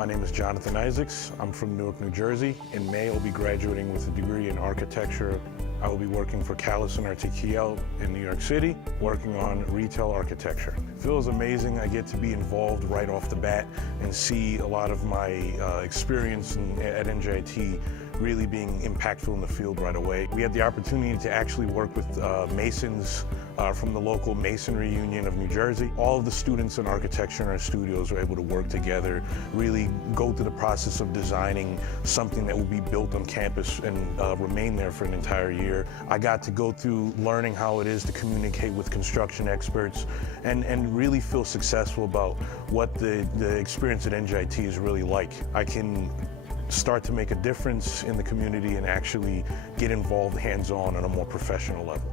My name is Jonathan Issacs. I'm from Newark, New Jersey. In May, I'll be graduating with a degree in architecture. I will be working for CallisonRTKL in New York City, working on retail architecture. It feels amazing. I get to be involved right off the bat and see a lot of my experience at NJIT really being impactful in the field right away. We had the opportunity to actually work with masons from the local masonry union of New Jersey. All of the students in architecture in our studios were able to work together, really go through the process of designing something that will be built on campus and remain there for an entire year. I got to go through learning how it is to communicate with construction experts and really feel successful about what the experience at NJIT is really like. I can start to make a difference in the community and actually get involved hands-on a more professional level.